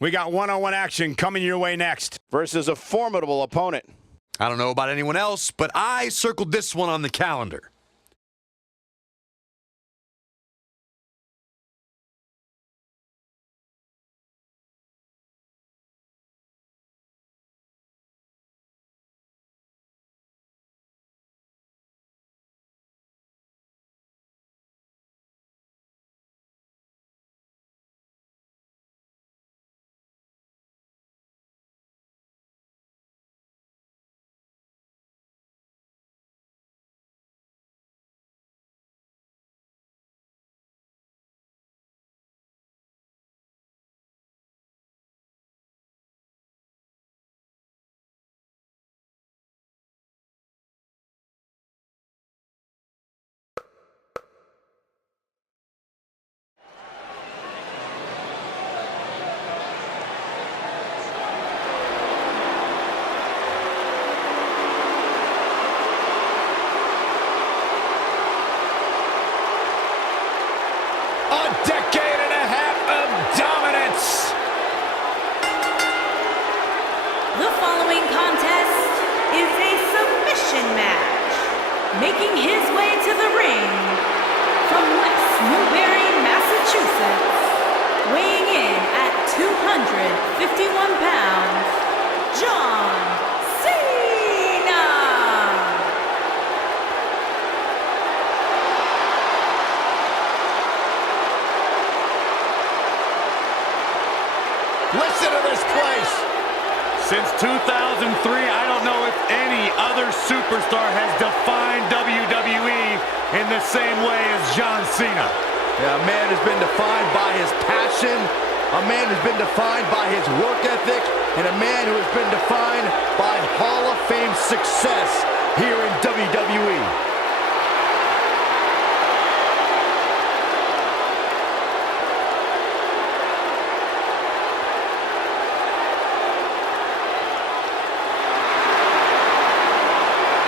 We got one-on-one action coming your way next. Versus a formidable opponent. I don't know about anyone else, but I circled this one on the calendar. Decade and a half of dominance. The following contest is a submission match. Making his way to the ring from West Newbury, Massachusetts, weighing in at 251 pounds, John Cena. Listen to this place. Since 2003, I don't know if any other superstar has defined WWE in the same way as John Cena. Yeah, a man who's been defined by his passion, a man who's been defined by his work ethic, and a man who has been defined by Hall of Fame success here in WWE.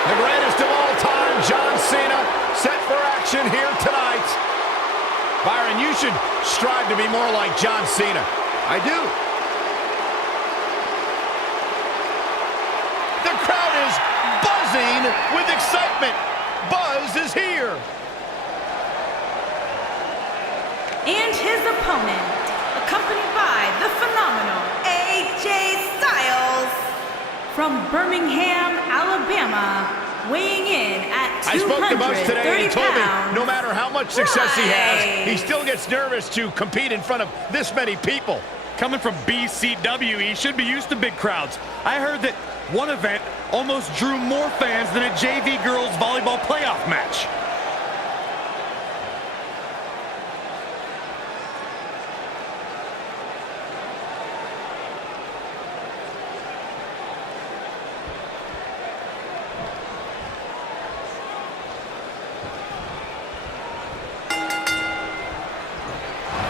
The greatest of all time, John Cena, set for action here tonight. Byron, you should strive to be more like John Cena. I do. The crowd is buzzing with excitement. Buzz is here. And his opponent, accompanied by the phenomenal AJ Styles from Birmingham, Alabama, weighing in at 230 I spoke to Buzz today and he told me no matter how much success he has, he Right. still gets nervous to compete in front of this many people. Coming from BCW, he should be used to big crowds. I heard that one event almost drew more fans than a JV girls volleyball playoff match.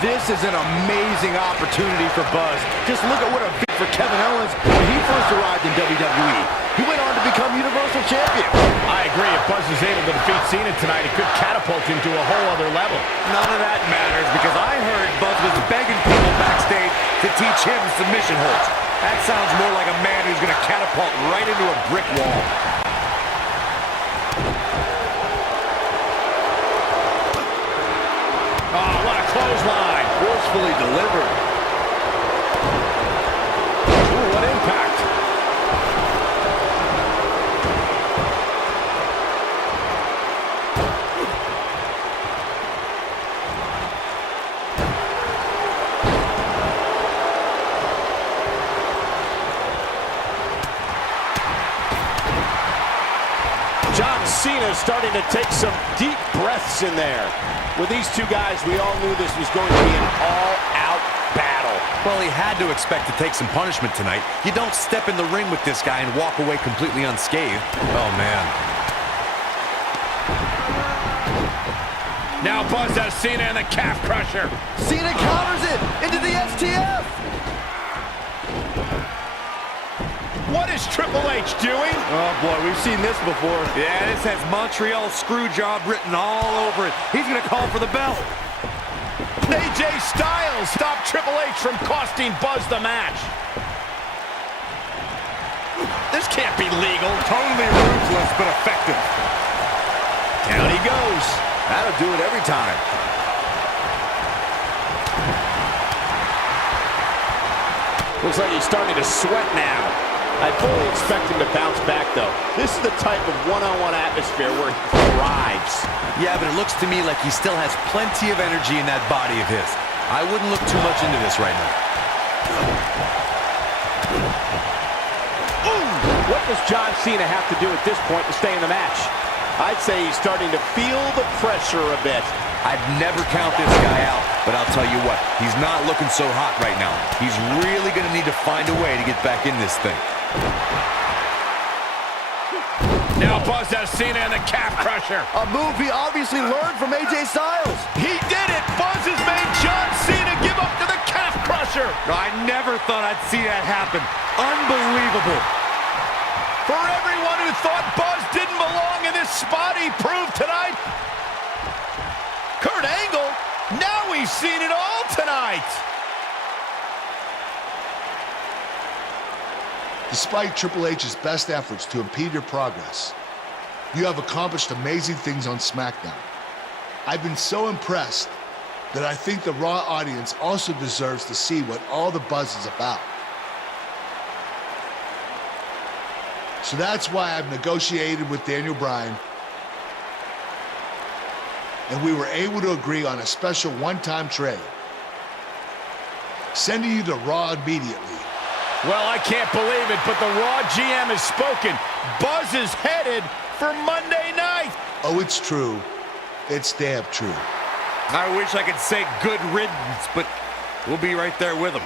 This is an amazing opportunity for Buzz. Just look at what a beat for Kevin Owens when he first arrived in WWE. He went on to become Universal Champion. I agree. If Buzz is able to defeat Cena tonight, it could catapult him to a whole other level. None of that matters because I heard Buzz was begging people backstage to teach him submission holds. That sounds more like a man who's going to catapult right into a brick wall. Oh, what a clothesline. Forcefully delivered. Ooh, what impact. John Cena starting to take some deep breaths in there. With these two guys, we all knew this was going to be an all-out battle. Well, he had to expect to take some punishment tonight. You don't step in the ring with this guy and walk away completely unscathed. Oh, man. Now Buzz has Cena in the calf crusher. Cena counters it into the STF. What is Triple H doing? Oh, boy, we've seen this before. Yeah, this has Montreal Screwjob written all over it. He's going to call for the bell. AJ Styles stopped Triple H from costing Buzz the match. This can't be legal. Totally ruthless, but effective. Down he goes. That'll do it every time. Looks like he's starting to sweat now. I fully expect him to bounce back, though. This is the type of one-on-one atmosphere where he thrives. Yeah, but it looks to me like he still has plenty of energy in that body of his. I wouldn't look too much into this right now. Ooh! What does John Cena have to do at this point to stay in the match? I'd say he's starting to feel the pressure a bit. I'd never count this guy out, but I'll tell you what, he's not looking so hot right now. He's really going to need to find a way to get back in this thing. Now Buzz has Cena in the calf crusher. A move he obviously learned from AJ Styles. He did it! Buzz has made John Cena give up to the calf crusher. I never thought I'd see that happen. Unbelievable. For everyone who thought Buzz didn't belong in this spot, he proved tonight. Kurt Angle, now we've seen it all tonight. Despite Triple H's best efforts to impede your progress, you have accomplished amazing things on SmackDown. I've been so impressed that I think the Raw audience also deserves to see what all the buzz is about. So that's why I've negotiated with Daniel Bryan, and we were able to agree on a special one-time trade, sending you to Raw immediately. Well, I can't believe it, but the Raw GM has spoken. Buzz is headed for Monday night. Oh, it's true. It's damn true. I wish I could say good riddance, but we'll be right there with him.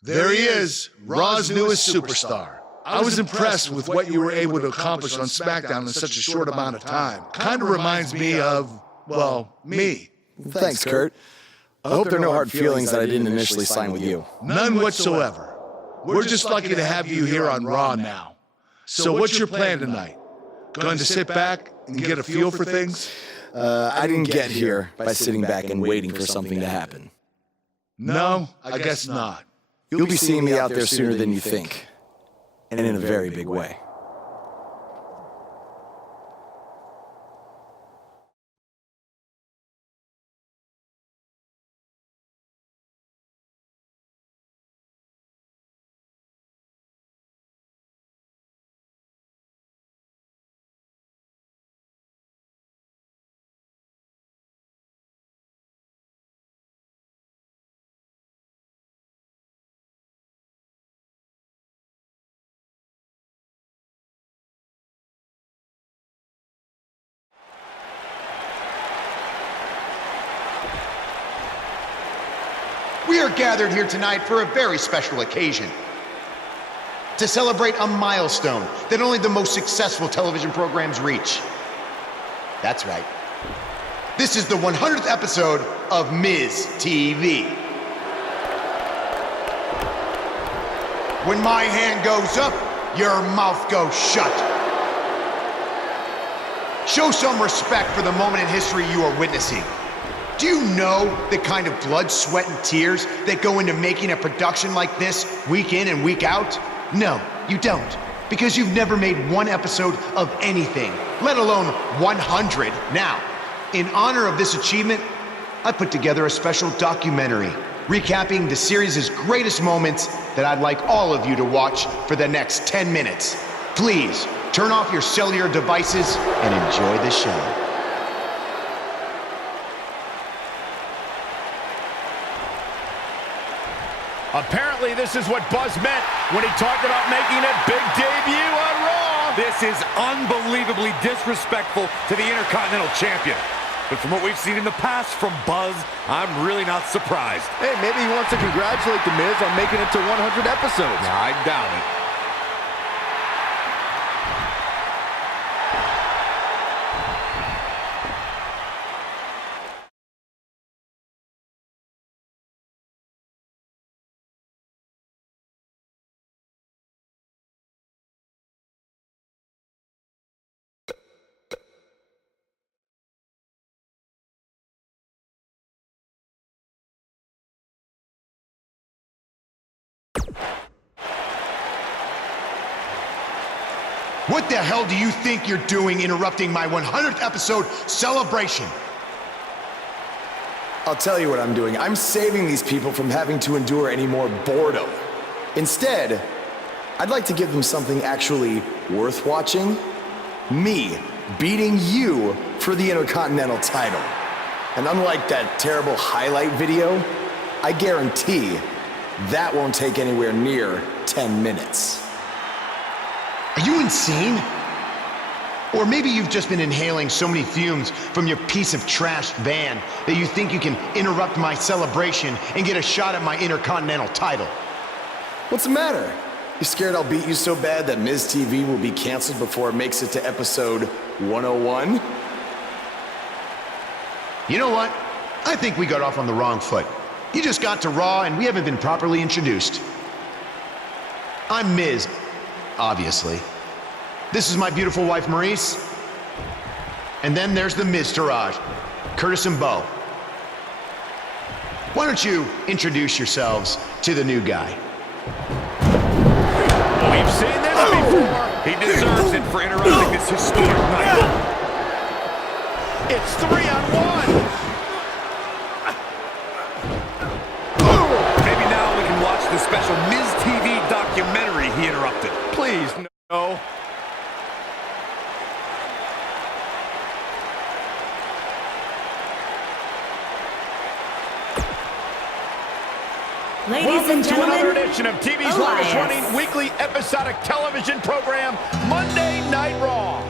There he is, Raw's newest superstar. I was impressed with what you were able to accomplish on SmackDown in such a short amount of time. Kind of reminds me of, well, me. Thanks, Kurt. I hope there are no hard feelings that I didn't initially sign with you. None whatsoever. We're just lucky to have you here on Raw now. So what's your plan tonight? Going to sit back and get a feel for things? I didn't get here by sitting back and waiting for something to happen. No, I guess not. You'll be seeing me out there sooner than you think, and in a very big way. We are gathered here tonight for a very special occasion. To celebrate a milestone that only the most successful television programs reach. That's right. This is the 100th episode of Miz TV. When my hand goes up, your mouth goes shut. Show some respect for the moment in history you are witnessing. Do you know the kind of blood, sweat, and tears that go into making a production like this week in and week out? No, you don't. Because you've never made one episode of anything, let alone 100. Now, in honor of this achievement, I put together a special documentary recapping the series' greatest moments that I'd like all of you to watch for the next 10 minutes. Please, turn off your cellular devices and enjoy the show. Apparently, this is what Buzz meant when he talked about making a big debut on Raw. This is unbelievably disrespectful to the Intercontinental Champion. But from what we've seen in the past from Buzz, I'm really not surprised. Hey, maybe he wants to congratulate The Miz on making it to 100 episodes. I doubt it. What the hell do you think you're doing interrupting my 100th episode celebration? I'll tell you what I'm doing. I'm saving these people from having to endure any more boredom. Instead, I'd like to give them something actually worth watching. Me beating you for the Intercontinental title. And unlike that terrible highlight video, I guarantee that won't take anywhere near 10 minutes. Are you insane? Or maybe you've just been inhaling so many fumes from your piece of trash van that you think you can interrupt my celebration and get a shot at my Intercontinental title. What's the matter? You scared I'll beat you so bad that Miz TV will be canceled before it makes it to episode 101? You know what? I think we got off on the wrong foot. You just got to Raw and we haven't been properly introduced. I'm Miz. Obviously. This is my beautiful wife, Maurice. And then there's the Miztourage, Curtis and Bo. Why don't you introduce yourselves to the new guy? We've seen this before. He deserves it for interrupting this historic night. It's 3-on-1. Maybe now we can watch the special Miz TV documentary he interrupted. Please, no. Ladies and Welcome to another gentlemen, edition of TV's Elias. longest-running weekly episodic television program, Monday Night Raw.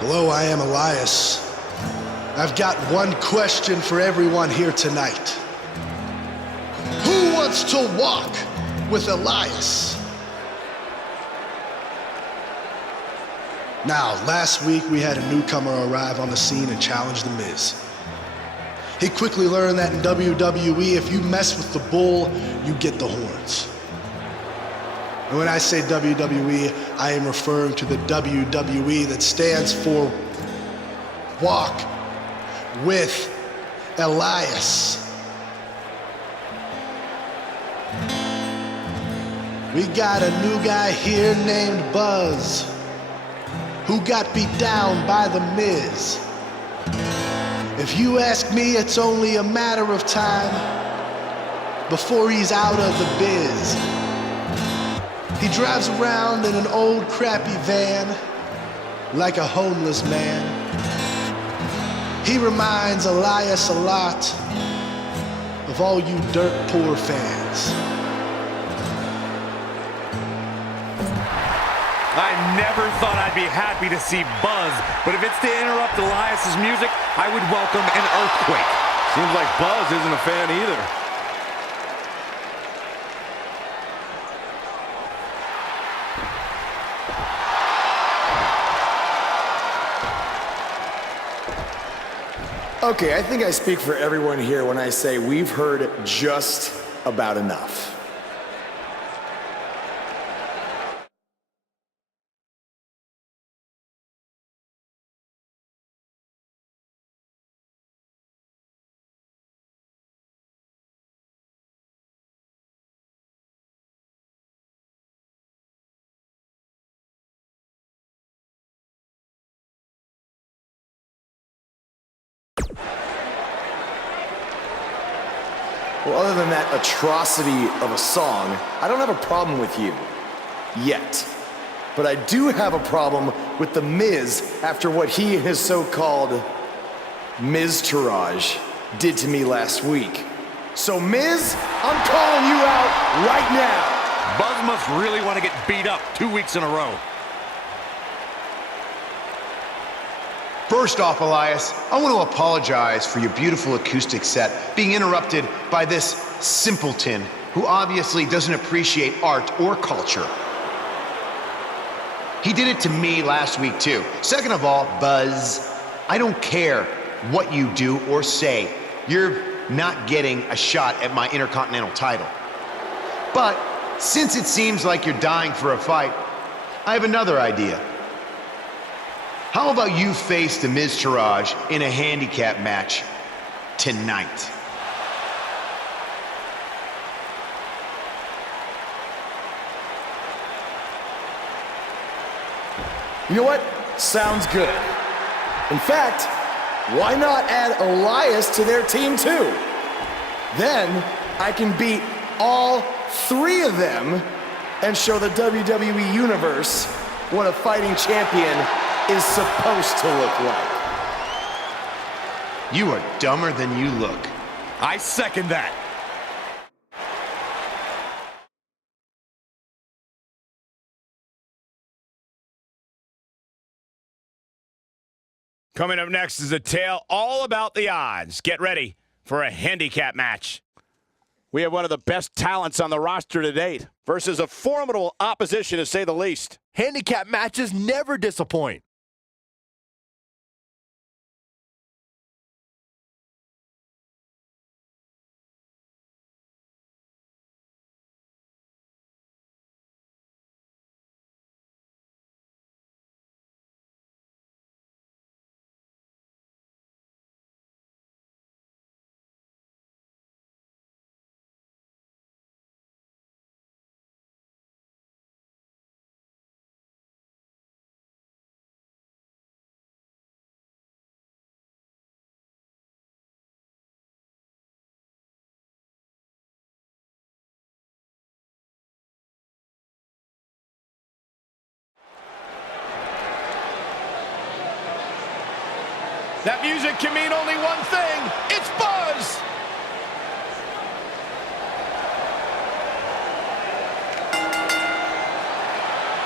Hello, I am Elias. I've got one question for everyone here tonight. Who wants to walk with Elias? Now, last week we had a newcomer arrive on the scene and challenge The Miz. He quickly learned that in WWE, if you mess with the bull, you get the horns. And when I say WWE, I am referring to the WWE that stands for Walk with Elias. We got a new guy here named Buzz, who got beat down by The Miz. If you ask me, it's only a matter of time before he's out of the biz. He drives around in an old crappy van like a homeless man. He reminds Elias a lot of all you dirt poor fans. I never thought I'd be happy to see Buzz, but if it's to interrupt Elias's music, I would welcome an earthquake. Seems like Buzz isn't a fan either. Okay, I think I speak for everyone here when I say we've heard just about enough. Well, other than that atrocity of a song, I don't have a problem with you. Yet. But I do have a problem with The Miz after what he and his so-called Miz-tourage did to me last week. So Miz, I'm calling you out right now. Buzz must really want to get beat up 2 weeks in a row. First off, Elias, I want to apologize for your beautiful acoustic set being interrupted by this simpleton who obviously doesn't appreciate art or culture. He did it to me last week, too. Second of all, Buzz, I don't care what you do or say. You're not getting a shot at my Intercontinental title. But since it seems like you're dying for a fight, I have another idea. How about you face the Miz-tourage in a handicap match tonight? You know what? Sounds good. In fact, why not add Elias to their team too? Then I can beat all three of them and show the WWE Universe what a fighting champion is supposed to look like. You are dumber than you look. I second that. Coming up next is a tale all about the odds. Get ready for a handicap match. We have one of the best talents on the roster to date versus a formidable opposition, to say the least. Handicap matches never disappoint. That music can mean only one thing. It's Buzz!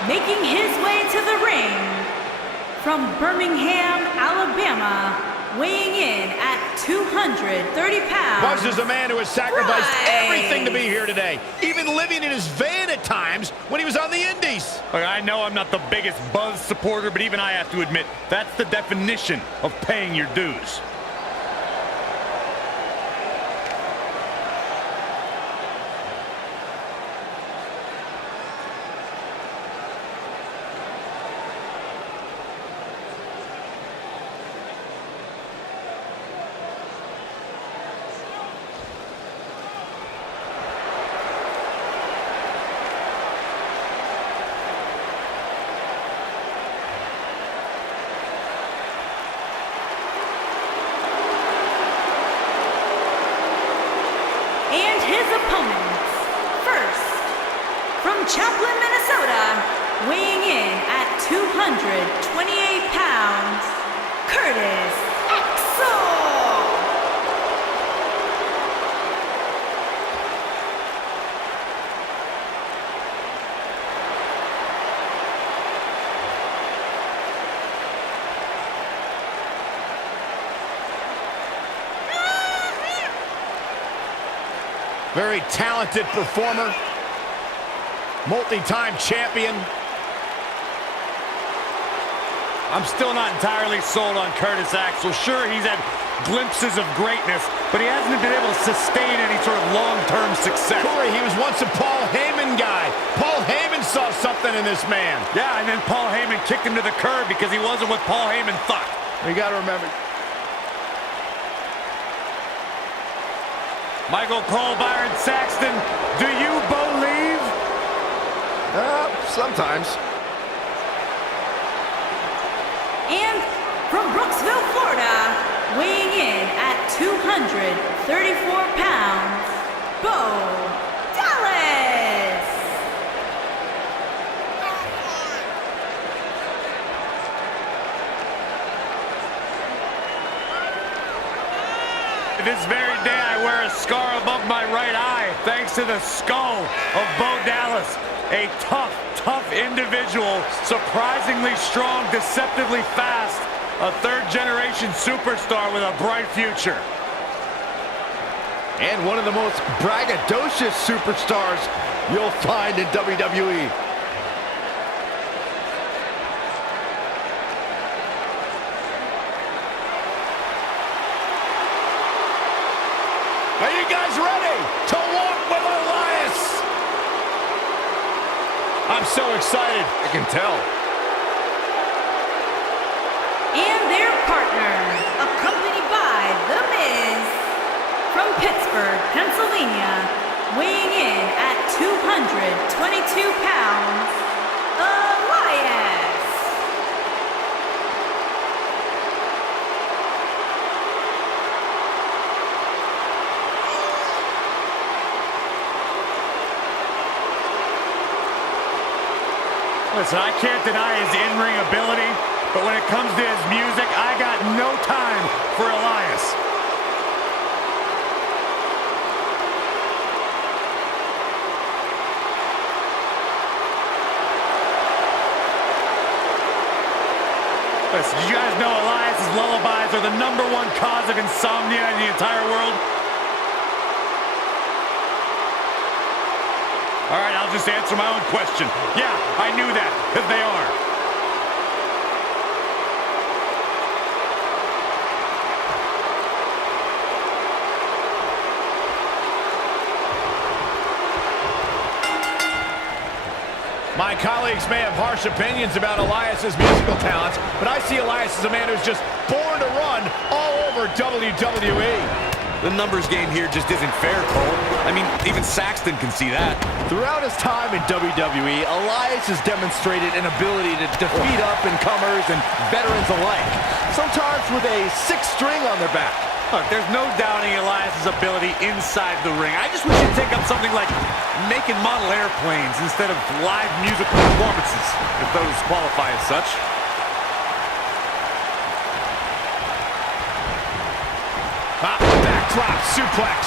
Making his way to the ring from Birmingham, Alabama, weighing in at 230 pounds. Buzz is a man who has sacrificed everything to be here today, even living in his van at times when he was on the Indies. Look, I know I'm not the biggest Buzz supporter, but even I have to admit, that's the definition of paying your dues. his opponents. First, from Chaplin, Minnesota, weighing in at 228 pounds, Curtis Axel. Very talented performer, multi-time champion. I'm still not entirely sold on Curtis Axel. Sure, he's had glimpses of greatness, but he hasn't been able to sustain any sort of long-term success. Corey, he was once a Paul Heyman guy. Paul Heyman saw something in this man. Yeah, and then Paul Heyman kicked him to the curb because he wasn't what Paul Heyman thought. You got to remember. Michael Cole, Byron Saxton, do you believe? Sometimes. And from Brooksville, Florida, weighing in at 234 pounds, Bo Dallas. This very day I wear a scar above my right eye thanks to the skull of Bo Dallas. A tough individual, surprisingly strong, deceptively fast, a third-generation superstar with a bright future. And one of the most braggadocious superstars you'll find in WWE. Are you guys ready to walk with Elias? I'm so excited. I can tell. And their partner, accompanied by The Miz, from Pittsburgh, Pennsylvania, weighing in at 222 pounds, Elias. Listen, I can't deny his in-ring ability, but when it comes to his music, I got no time for Elias. Listen, did you guys know Elias's lullabies are the #1 cause of insomnia in the entire world? All right, I'll just answer my own question. Yeah, I knew that, because they are. My colleagues may have harsh opinions about Elias's musical talents, but I see Elias as a man who's just born to run all over WWE. The numbers game here just isn't fair, Cole. I mean, even Saxton can see that. Throughout his time in WWE, Elias has demonstrated an ability to defeat up-and-comers and veterans alike, sometimes with a 6-string on their back. Look, there's no doubting Elias's ability inside the ring. I just wish he'd take up something like making model airplanes instead of live musical performances, if those qualify as such. Backdrop suplex.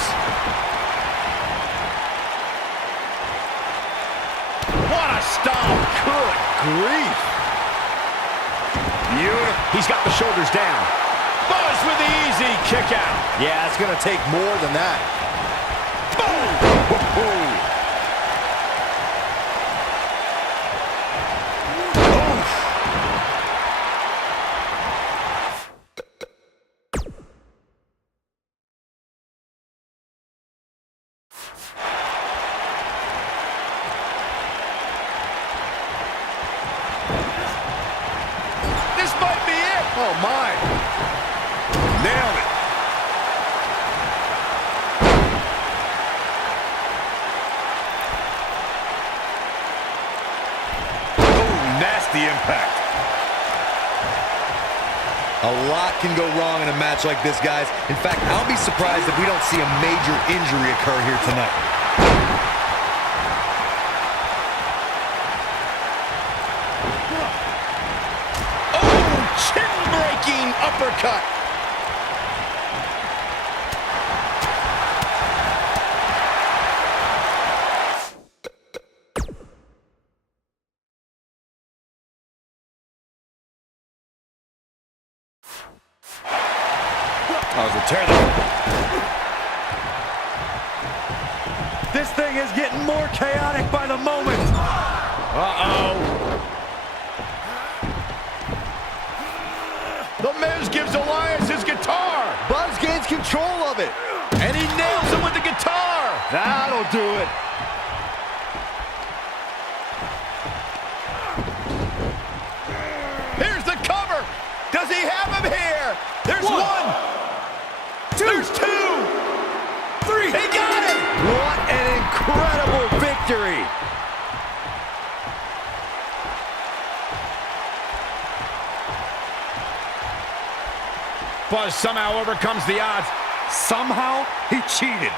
What a stomp. Good grief. Beautiful. He's got the shoulders down. Buzz with the easy kick out. Yeah, it's going to take more than that. Boom. This might be it. Oh, my. Nailed it. Oh, nasty impact. A lot can go wrong in a match like this, guys. In fact, I'll be surprised if we don't see a major injury occur here tonight. Oh, chin-breaking uppercut. This thing is getting more chaotic by the moment. Uh-oh. The Miz gives Elias his guitar. Buzz gains control of it. And he nails him with the guitar. That'll do it. Here's the cover. Does he have him here? There's one. There's two. Three. He got it. What an incredible victory. Buzz somehow overcomes the odds. Somehow, he cheated.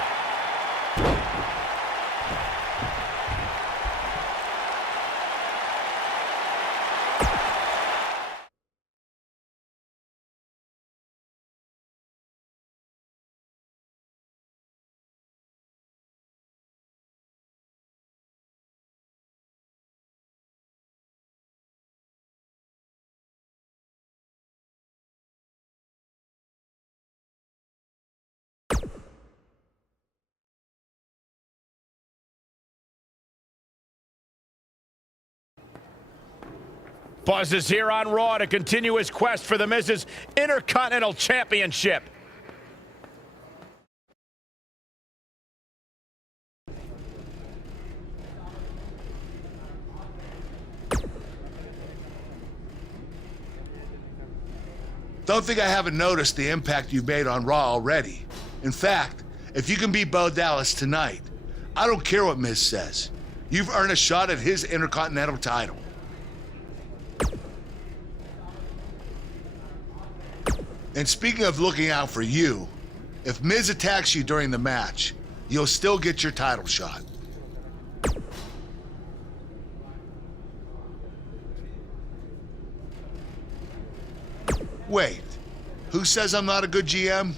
Buzz is here on Raw to continue his quest for the Miz's Intercontinental Championship. Don't think I haven't noticed the impact you've made on Raw already. In fact, if you can beat Bo Dallas tonight, I don't care what Miz says. You've earned a shot at his Intercontinental title. And speaking of looking out for you, if Miz attacks you during the match, you'll still get your title shot. Wait, who says I'm not a good GM?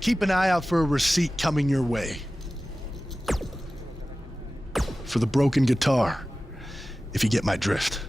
Keep an eye out for a receipt coming your way. For the broken guitar, if you get my drift.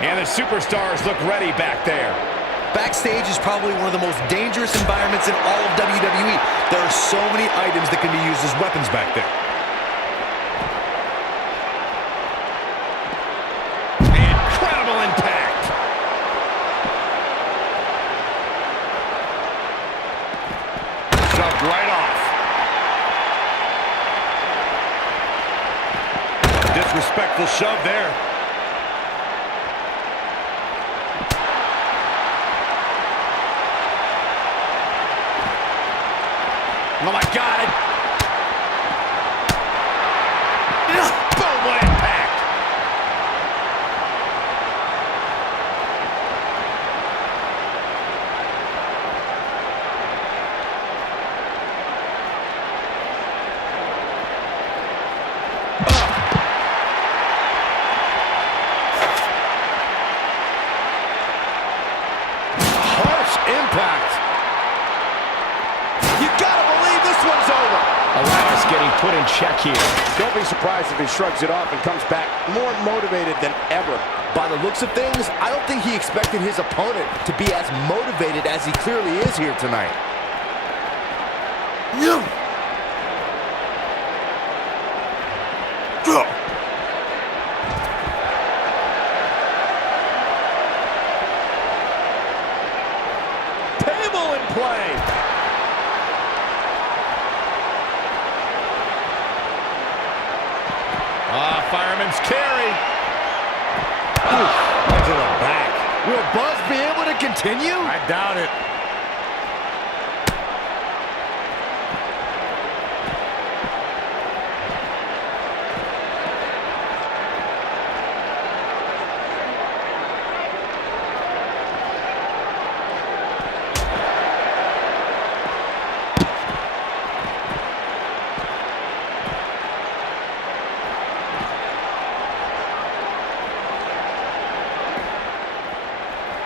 And the superstars look ready back there. Backstage is probably one of the most dangerous environments in all of WWE. There are so many items that can be used as weapons back there. Incredible impact. Shoved right off. Disrespect. disrespectful shove there. Oh my God. Boom, what impact. Harsh impact. You gotta believe this one's over. Elias getting put in check here. Don't be surprised if he shrugs it off and comes back more motivated than ever. By the looks of things, I don't think he expected his opponent to be as motivated as he clearly is here tonight. Table in play. Fireman's carry. To the back. Will Buzz be able to continue? I doubt it.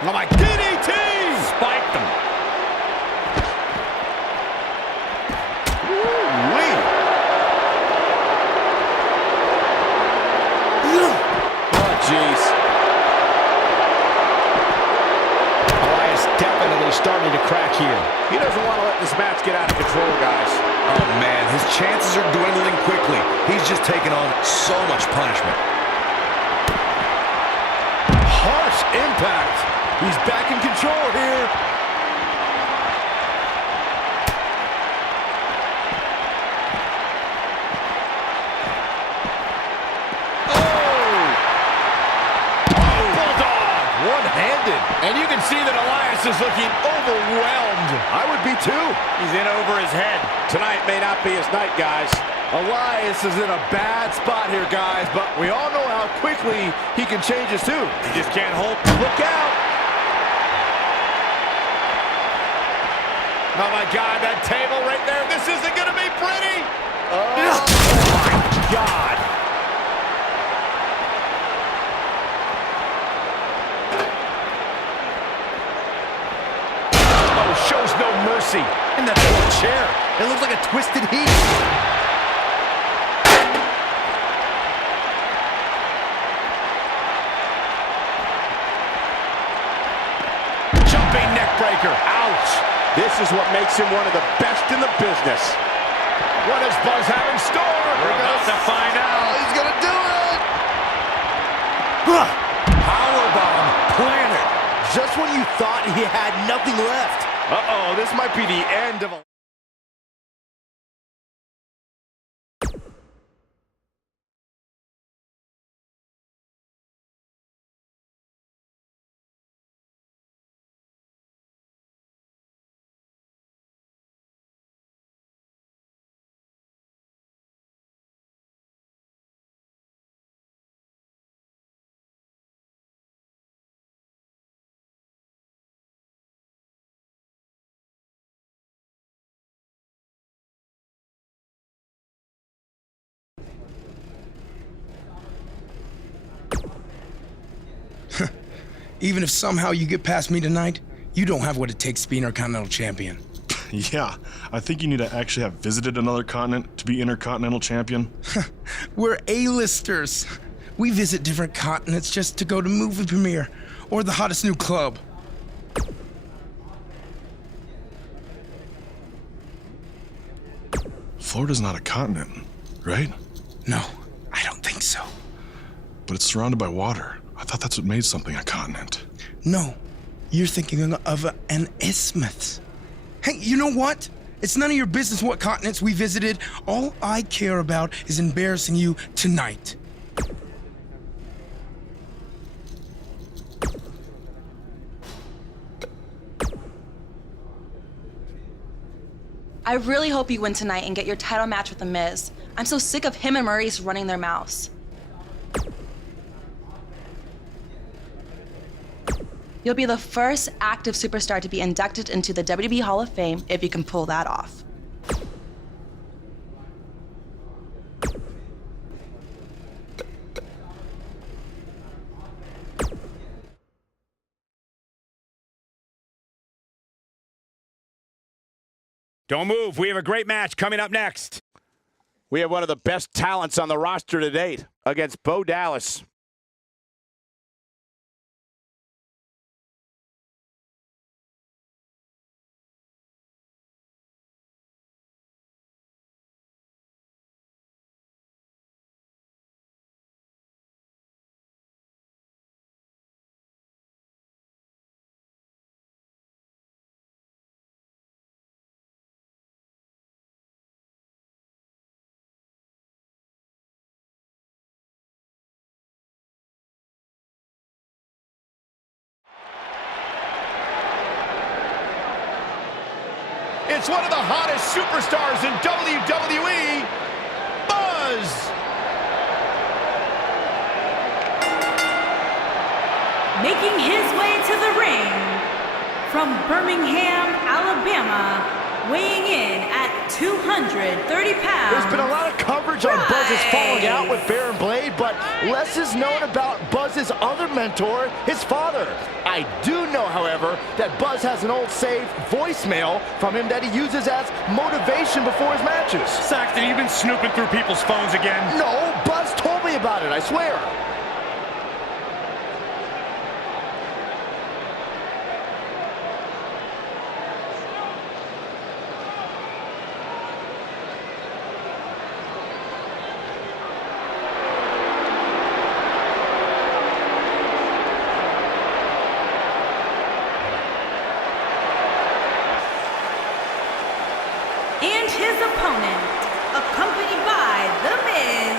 Oh my DDT! Spiked him. Woo-wee. Oh, jeez. Elias definitely starting to crack here. He doesn't want to let this match get out of control, guys. Oh man, his chances are dwindling quickly. He's just taking on so much punishment. Harsh impact. He's back in control here. Bulldog. One-handed. And you can see that Elias is looking overwhelmed. I would be too. He's in over his head. Tonight may not be his night, guys. Elias is in a bad spot here, guys, but we all know how quickly he can change his tune. He just can't hold. Look out! Oh my God, that table right there. This isn't going to be pretty. Oh my God. Oh, shows no mercy. In that poor chair. It looks like a twisted heat. Jumping neck breaker. Ouch. This is what makes him one of the best in the business. What does Buzz have in store? We're about to find out. He's gonna do it! Powerbomb planted. Just when you thought he had nothing left. Uh-oh, this might be the end of a... Even if somehow you get past me tonight, you don't have what it takes to be Intercontinental Champion. Yeah, I think you need to actually have visited another continent to be Intercontinental Champion. We're A-listers. We visit different continents just to go to movie premiere or the hottest new club. Florida's not a continent, right? No, I don't think so. But it's surrounded by water. I thought that's what made something a continent. No, you're thinking of an isthmus. Hey, you know what? It's none of your business what continents we visited. All I care about is embarrassing you tonight. I really hope you win tonight and get your title match with The Miz. I'm so sick of him and Maurice running their mouths. You'll be the first active superstar to be inducted into the WWE Hall of Fame if you can pull that off. Don't move. We have a great match coming up next. We have one of the best talents on the roster to date against Bo Dallas. It's one of the hottest superstars in WWE, Buzz. Making his way to the ring from Birmingham, Alabama, weighing in at 230 pounds. There's been a lot of coverage on Buzz's falling out with Baron Blade, but less is known about Buzz's other mentor, his father. I do know, however, that Buzz has an old save voicemail from him that he uses as motivation before his matches. Saxton, you've been snooping through people's phones again? No, Buzz told me about it, I swear. And his opponent, accompanied by The Miz,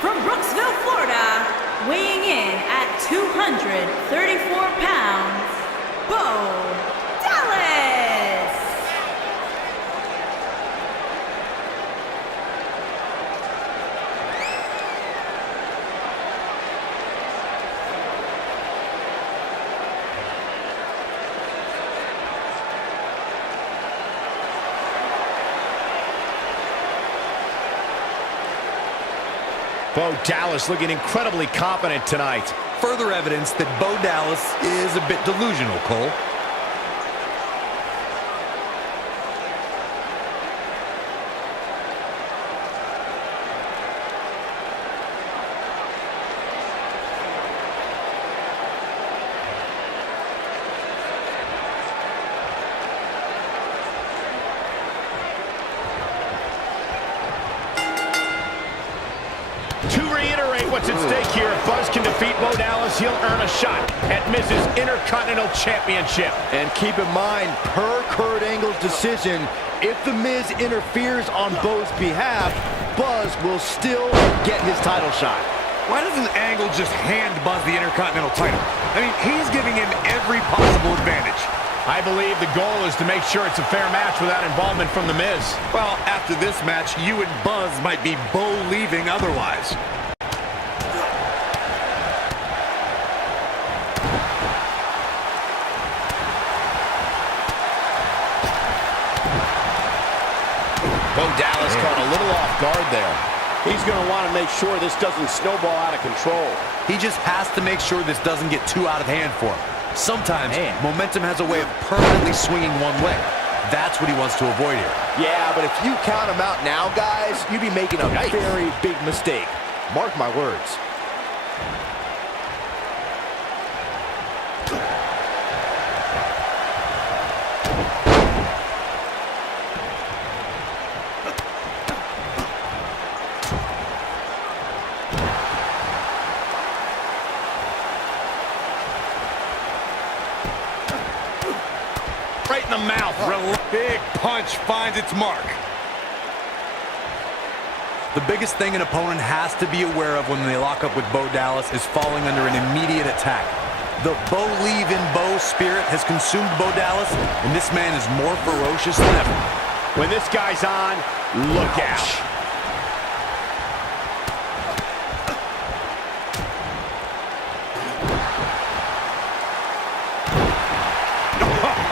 from Brooksville, Florida, weighing in at 234 pounds, Bo Dallas. Bo Dallas looking incredibly confident tonight. Further evidence that Bo Dallas is a bit delusional, Cole. What's at stake here? If Buzz can defeat Bo Dallas, he'll earn a shot at Miz's Intercontinental Championship. And keep in mind, per Kurt Angle's decision, if The Miz interferes on Bo's behalf, Buzz will still get his title shot. Why doesn't Angle just hand Buzz the Intercontinental title? I mean, he's giving him every possible advantage. I believe the goal is to make sure it's a fair match without involvement from The Miz. Well, after this match, you and Buzz might be Bo leaving otherwise. Bo Dallas caught a little off guard there. He's going to want to make sure this doesn't snowball out of control. He just has to make sure this doesn't get too out of hand for him. Sometimes momentum has a way of permanently swinging one way. That's what he wants to avoid here. Yeah, but if you count him out now, guys, you'd be making a very big mistake. Mark my words. Right in the mouth. Big punch finds its mark. The biggest thing an opponent has to be aware of when they lock up with Bo Dallas is falling under an immediate attack. The Bo leave in Bo spirit has consumed Bo Dallas, and this man is more ferocious than ever. When this guy's on, look out.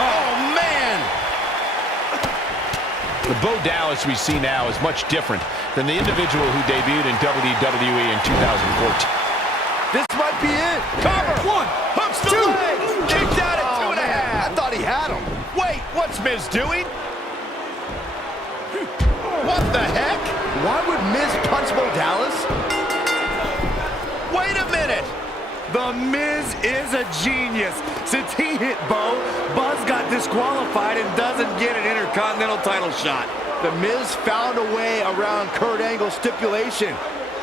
Oh, man! The Bo Dallas we see now is much different than the individual who debuted in WWE in 2014. This might be it. Cover! One! Hooks the Two! leg! Kicked out at Oh, 2.5! man. I thought he had him. Wait, what's Miz doing? What the heck? Why would Miz punch Bo Dallas? Wait a minute! The Miz is a genius. Since he hit Bo, Buzz got disqualified and doesn't get an Intercontinental title shot. The Miz found a way around Kurt Angle's stipulation.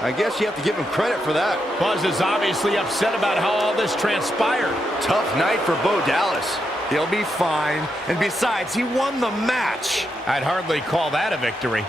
I guess you have to give him credit for that. Buzz is obviously upset about how all this transpired. Tough night for Bo Dallas. He'll be fine. And besides, he won the match. I'd hardly call that a victory.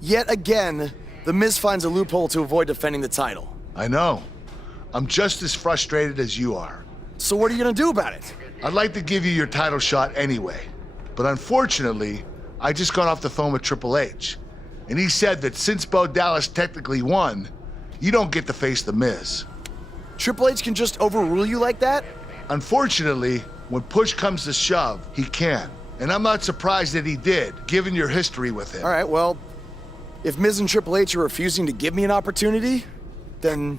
Yet again, The Miz finds a loophole to avoid defending the title. I know. I'm just as frustrated as you are. So what are you gonna do about it? I'd like to give you your title shot anyway. But unfortunately, I just got off the phone with Triple H. And he said that since Bo Dallas technically won, you don't get to face The Miz. Triple H can just overrule you like that? Unfortunately, when push comes to shove, he can. And I'm not surprised that he did, given your history with him. All right, well, if Miz and Triple H are refusing to give me an opportunity, then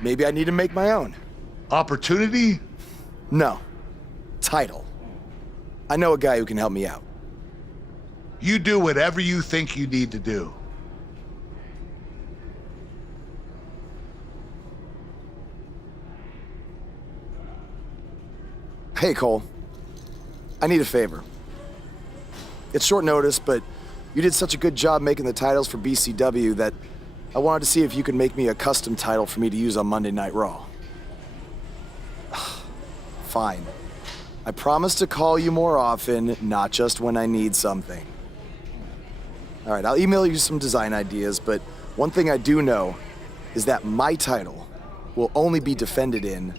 maybe I need to make my own. Opportunity? No. Title. I know a guy who can help me out. You do whatever you think you need to do. Hey, Cole. I need a favor. It's short notice, but you did such a good job making the titles for BCW that I wanted to see if you could make me a custom title for me to use on Monday Night Raw. Fine. I promise to call you more often, not just when I need something. All right, I'll email you some design ideas, but one thing I do know is that my title will only be defended in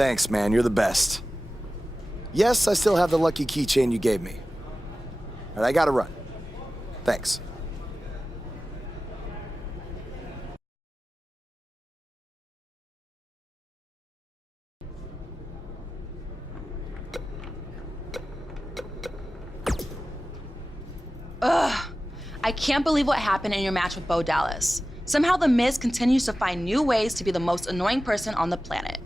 Thanks, man. You're the best. Yes, I still have the lucky keychain you gave me. All right, I gotta run. Thanks. Ugh. I can't believe what happened in your match with Bo Dallas. Somehow The Miz continues to find new ways to be the most annoying person on the planet.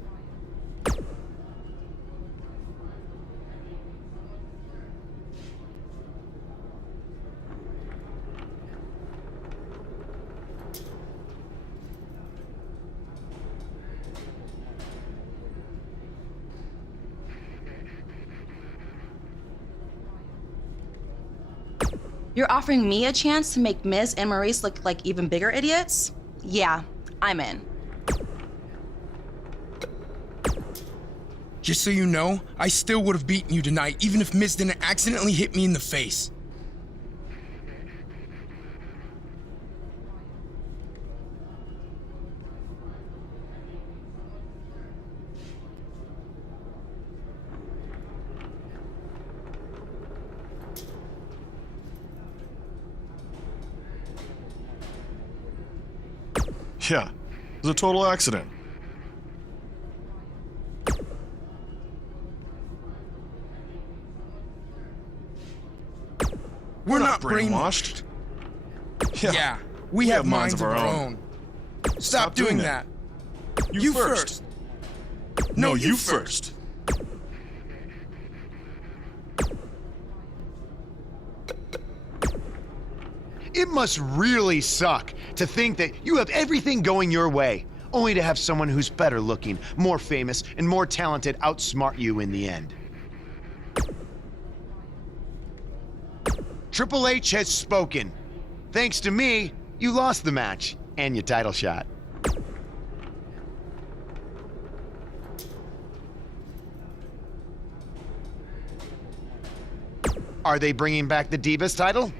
You're offering me a chance to make Miz and Maurice look like even bigger idiots? Yeah, I'm in. Just so you know, I still would have beaten you tonight, even if Miz didn't accidentally hit me in the face. Yeah, it was a total accident. Brainwashed? Yeah, we have minds of our own. Stop doing that. You first. No, you first. It must really suck to think that you have everything going your way, only to have someone who's better looking, more famous, and more talented outsmart you in the end. Triple H has spoken. Thanks to me, you lost the match and your title shot. Are they bringing back the Divas title?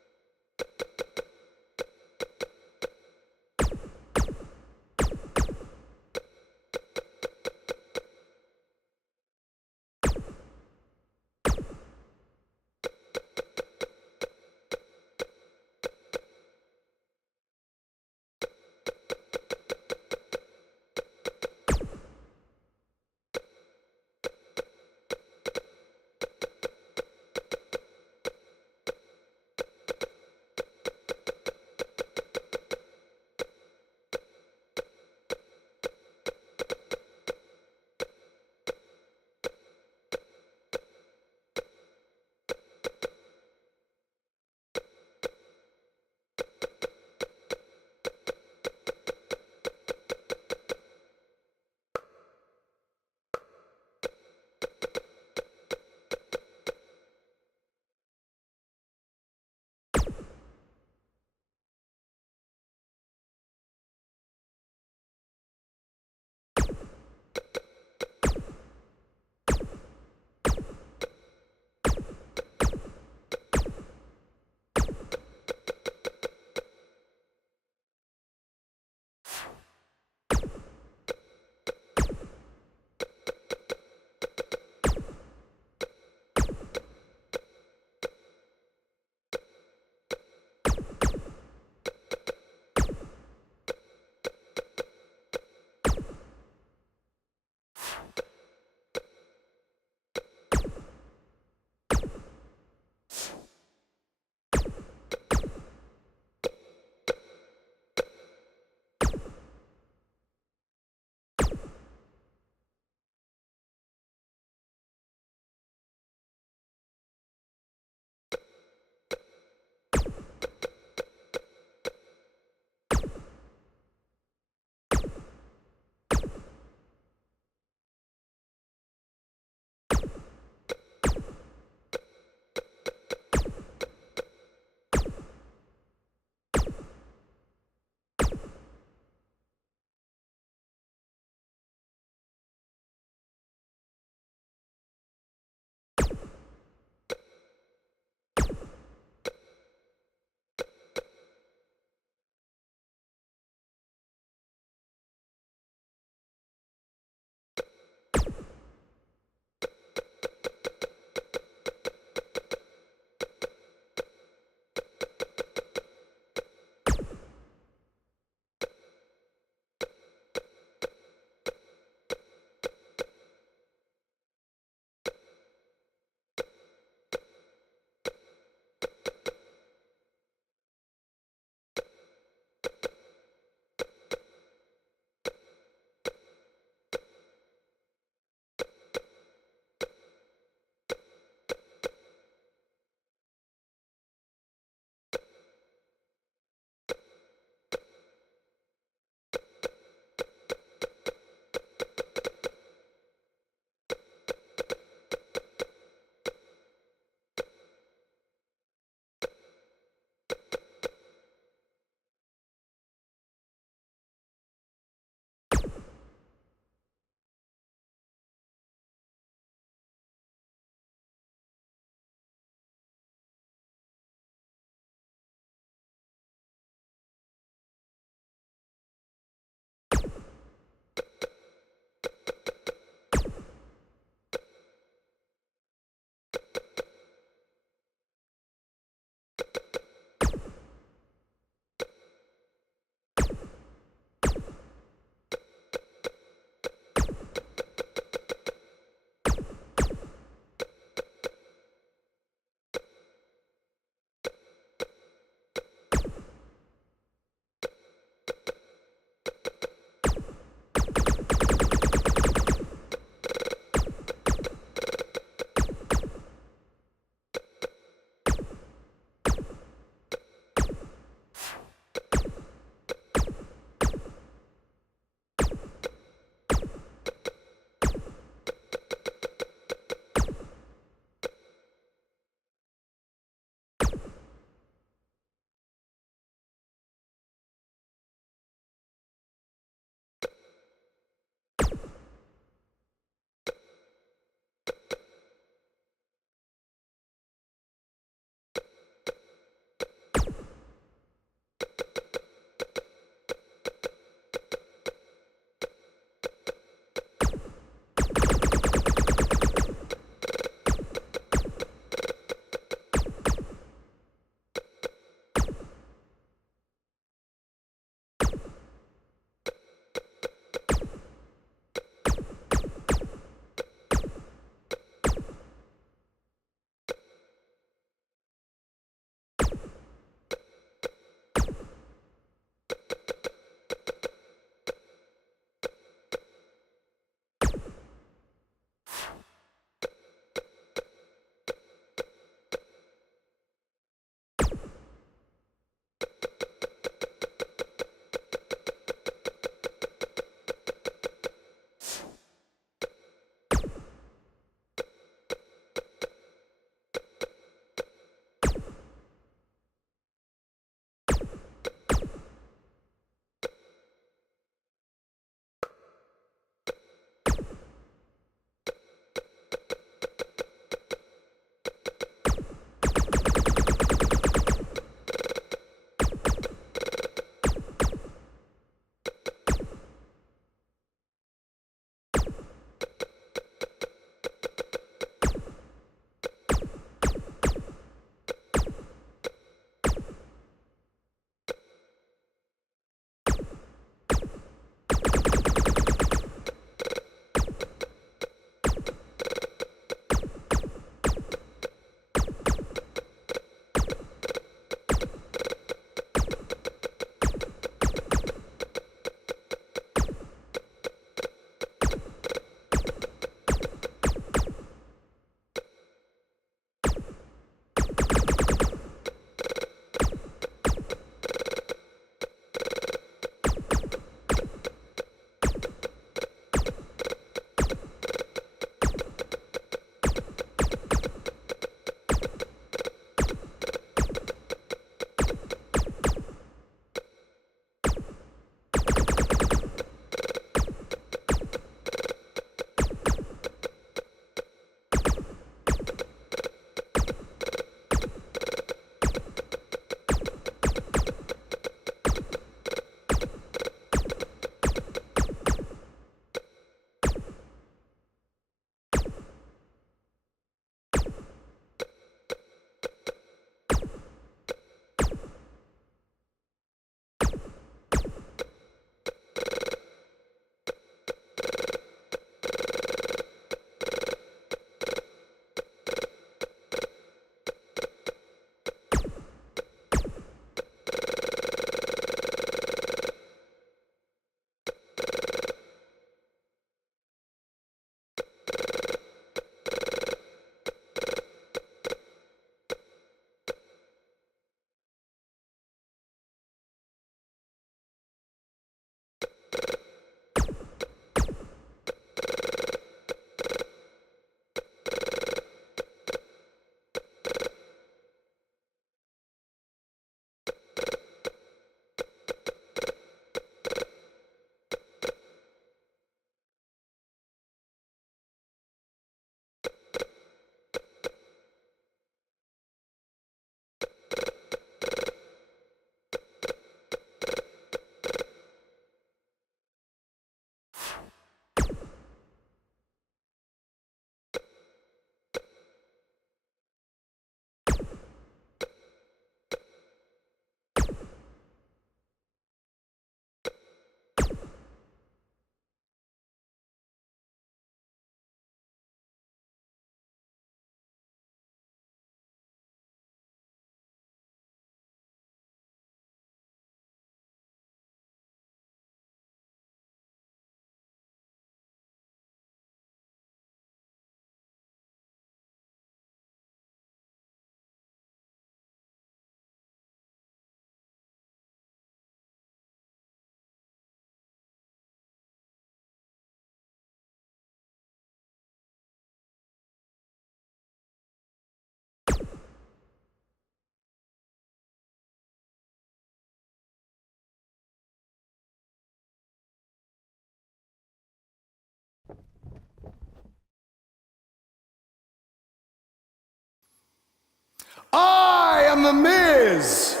The Miz.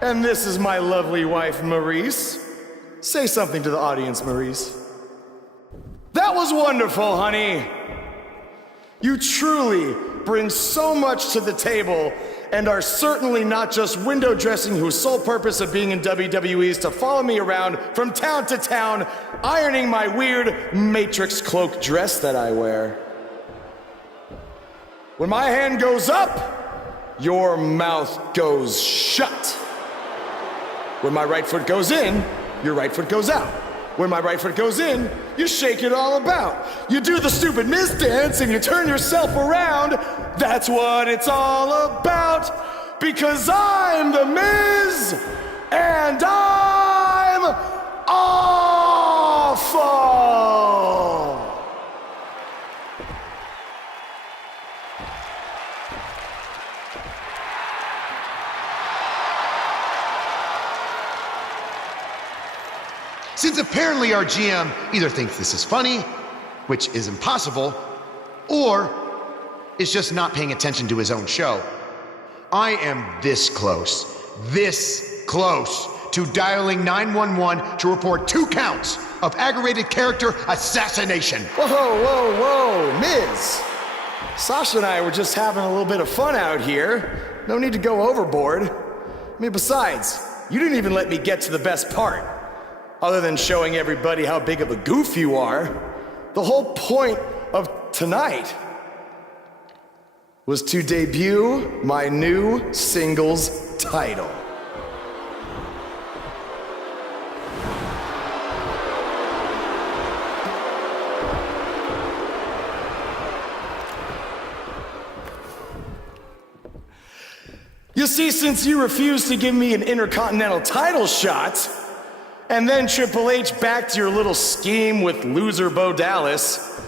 And this is my lovely wife, Maurice. Say something to the audience, Maurice. That was wonderful, honey. You truly bring so much to the table and are certainly not just window dressing whose sole purpose of being in WWE is to follow me around from town to town, ironing my weird Matrix cloak dress that I wear. When my hand goes up, your mouth goes shut. When my right foot goes in, your right foot goes out. When my right foot goes in, you shake it all about. You do the stupid Miz dance and you turn yourself around. That's what it's all about. Because I'm the Miz and I'm awful. Since apparently our GM either thinks this is funny, which is impossible, or is just not paying attention to his own show, I am this close to dialing 911 to report 2 counts of aggravated character assassination. Whoa, Miz. Sasha and I were just having a little bit of fun out here. No need to go overboard. I mean, besides, you didn't even let me get to the best part. Other than showing everybody how big of a goof you are, the whole point of tonight was to debut my new singles title. You see, since you refused to give me an Intercontinental title shot, and then Triple H backed your little scheme with loser Bo Dallas,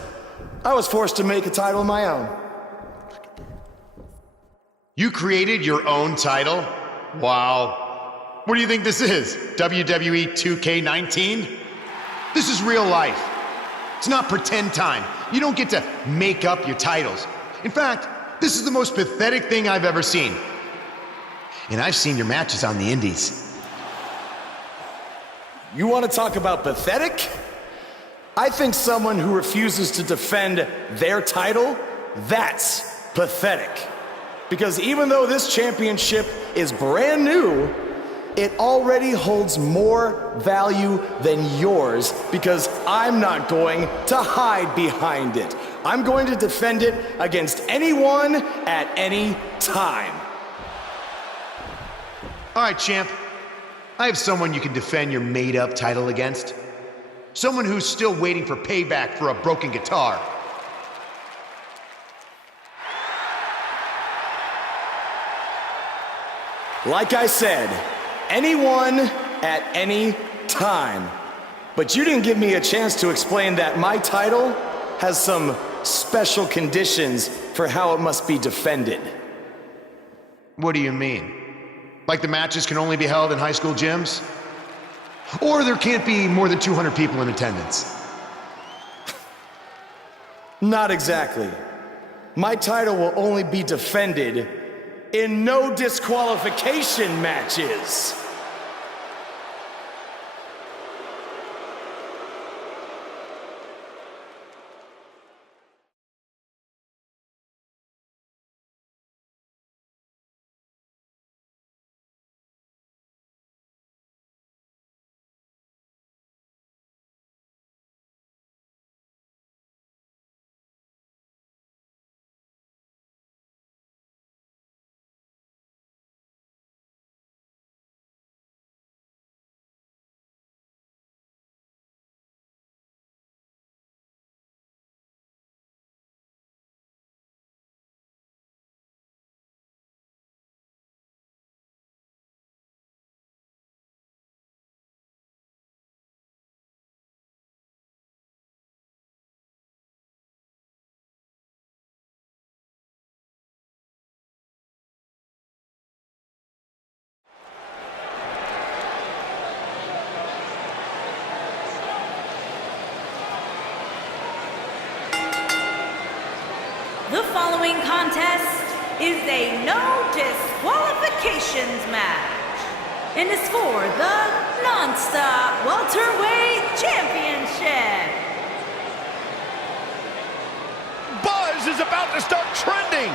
I was forced to make a title of my own. You created your own title? Wow. What do you think this is? WWE 2K19? This is real life. It's not pretend time. You don't get to make up your titles. In fact, this is the most pathetic thing I've ever seen. And I've seen your matches on the indies. You want to talk about pathetic? I think someone who refuses to defend their title, that's pathetic. Because even though this championship is brand new, it already holds more value than yours because I'm not going to hide behind it. I'm going to defend it against anyone at any time. All right, champ. I have someone you can defend your made-up title against. Someone who's still waiting for payback for a broken guitar. Like I said, anyone at any time. But you didn't give me a chance to explain that my title has some special conditions for how it must be defended. What do you mean? Like the matches can only be held in high school gyms? Or there can't be more than 200 people in attendance? Not exactly. My title will only be defended in no disqualification matches. The following contest is a no disqualifications match and is for the non-stop welterweight championship. Buzz is about to start trending.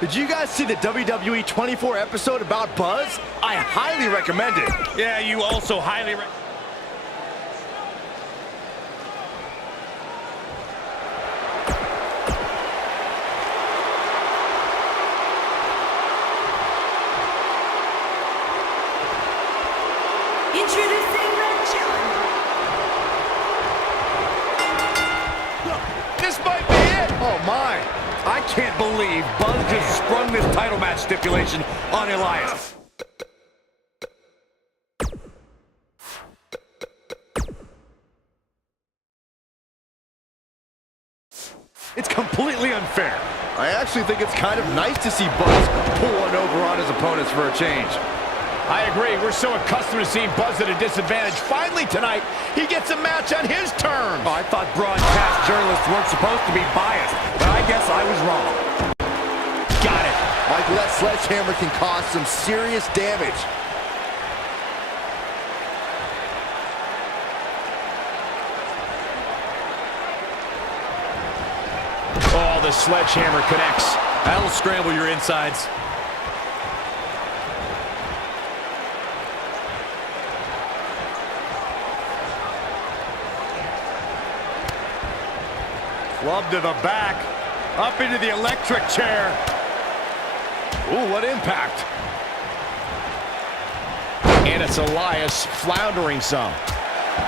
Did you guys see the WWE 24 episode about Buzz? I highly recommend it. Yeah, you also highly recommend. Introducing the challenger. This might be it. Oh my. I can't believe Buzz just sprung this title match stipulation on Elias. It's completely unfair. I actually think it's kind of nice to see Buzz pull one over on his opponents for a change. I agree. We're so accustomed to seeing Buzz at a disadvantage. Finally tonight, he gets a match on his terms. Oh, I thought broadcast journalists weren't supposed to be biased, but I guess I was wrong. Got it. Michael, that sledgehammer can cause some serious damage. Oh, the sledgehammer connects. That'll scramble your insides. Club to the back, up into the electric chair. Ooh, what impact. And it's Elias floundering some.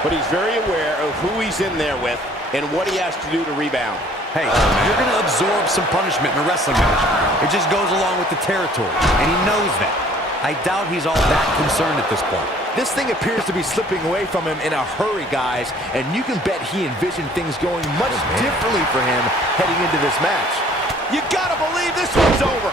But he's very aware of who he's in there with and what he has to do to rebound. Hey, you're going to absorb some punishment in a wrestling match. It just goes along with the territory, and he knows that. I doubt he's all that concerned at this point. This thing appears to be slipping away from him in a hurry, guys, and you can bet he envisioned things going much differently for him heading into this match. You gotta believe this one's over.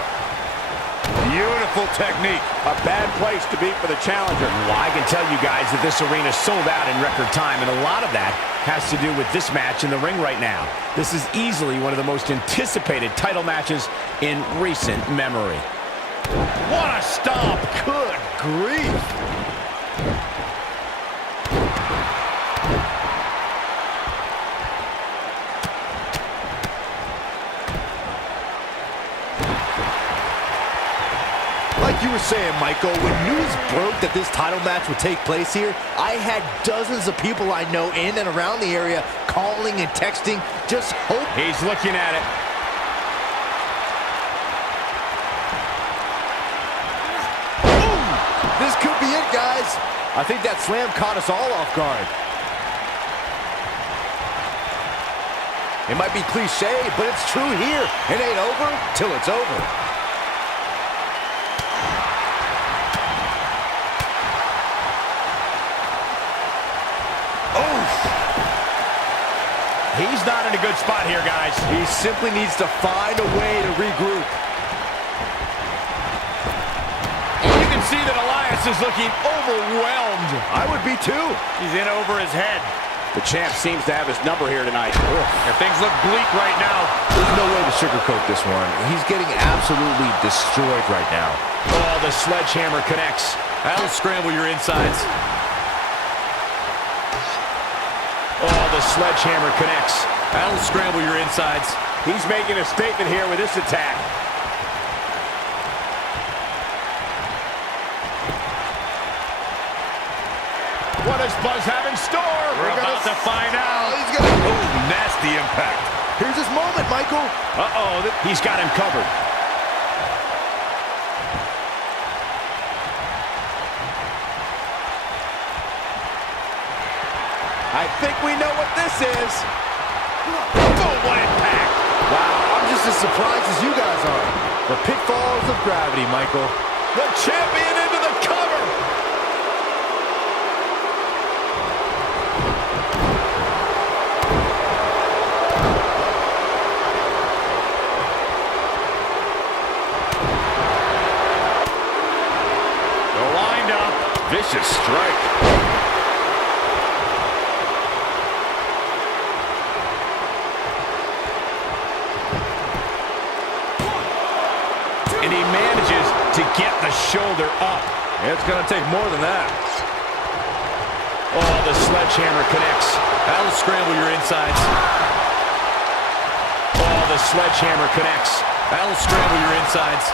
Beautiful technique. A bad place to be for the challenger. Well, I can tell you guys that this arena sold out in record time, and a lot of that has to do with this match in the ring right now. This is easily one of the most anticipated title matches in recent memory. What a stomp. Good grief. Like you were saying, Michael, when news broke that this title match would take place here, I had dozens of people I know in and around the area calling and texting, just hope. He's looking at it. Ooh, this could be it, guys. I think that slam caught us all off guard. It might be cliche, but it's true here. It ain't over till it's over. He's not in a good spot here, guys. He simply needs to find a way to regroup. And you can see that Elias is looking overwhelmed. I would be too. He's in over his head. The champ seems to have his number here tonight. And things look bleak right now. There's no way to sugarcoat this one. He's getting absolutely destroyed right now. Oh, the sledgehammer connects. That'll scramble your insides. Oh, the sledgehammer connects. That'll scramble your insides. He's making a statement here with this attack. What does Buzz have in store? We're about to find out. He's gonna... Ooh, nasty impact. Here's his moment, Michael. Uh-oh, he's got him covered. I think we know what this is. Boom, what impact. Wow, I'm just as surprised as you guys are. The pitfalls of gravity, Michael. The champion into the cover. Vicious strike. And he manages to get the shoulder up. It's going to take more than that. Oh, the sledgehammer connects. That'll scramble your insides. Oh, the sledgehammer connects. That'll scramble your insides.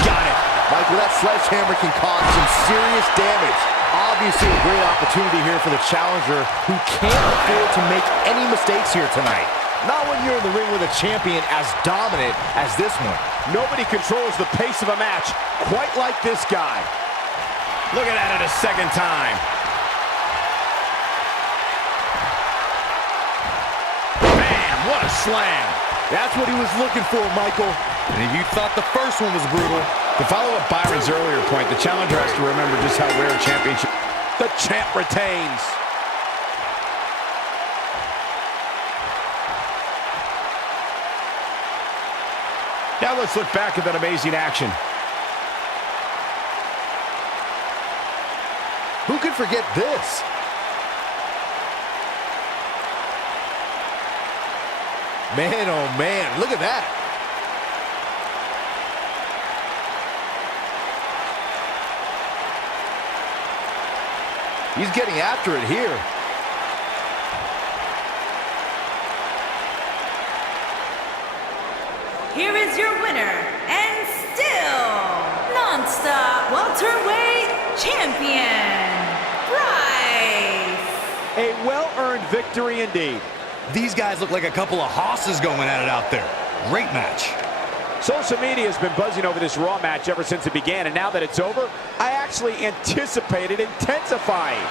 Got it. Michael, that sledgehammer can cause some serious damage. Obviously a great opportunity here for the challenger who can't afford to make any mistakes here tonight. Not when you're in the ring with a champion as dominant as this one. Nobody controls the pace of a match quite like this guy. Look at that a second time. Bam, what a slam. That's what he was looking for, Michael. And if you thought the first one was brutal, To follow up Byron's earlier point, the challenger has to remember just how rare a championship. The champ retains. Now let's look back at that amazing action. Who could forget this? Man, oh man, look at that. He's getting after it here. Here is your winner, and still non-stop welterweight champion, Bryce. A well-earned victory indeed. these guys look like a couple of hosses going at it out there. Great match. Social media has been buzzing over this Raw match ever since it began, and now that it's over, I actually anticipate it intensifying.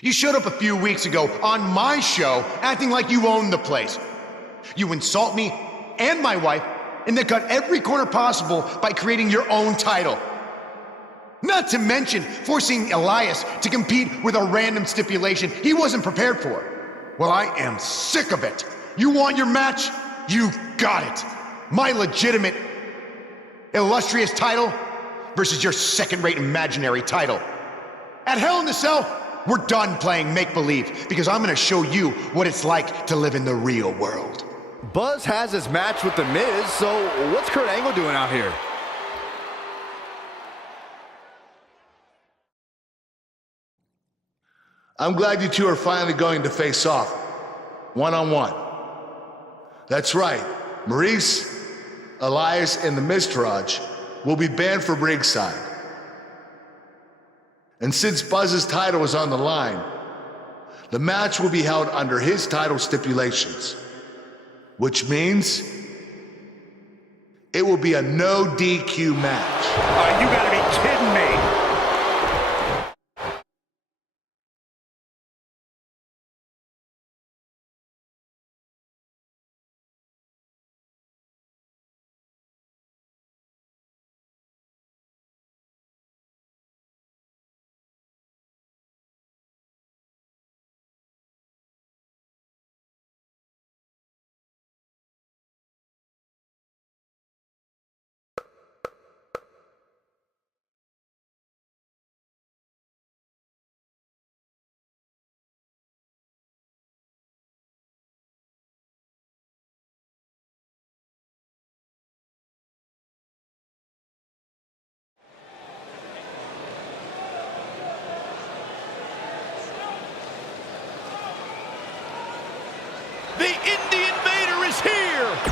You showed up a few weeks ago on my show acting like you own the place. You insult me and my wife and then cut every corner possible by creating your own title. Not to mention forcing Elias to compete with a random stipulation he wasn't prepared for. Well, I am sick of it. You want your match? You got it. My legitimate, illustrious title versus your second-rate imaginary title. At Hell in the Cell, we're done playing make-believe because I'm gonna show you what it's like to live in the real world. Buzz has his match with The Miz, so what's Kurt Angle doing out here? I'm glad you two are finally going to face off, one-on-one. That's right, Maurice, Elias, and the Miztourage will be banned from ringside. And since Buzz's title is on the line, the match will be held under his title stipulations, which means it will be a no DQ match. You gotta be kidding me. The Indie Invader is here!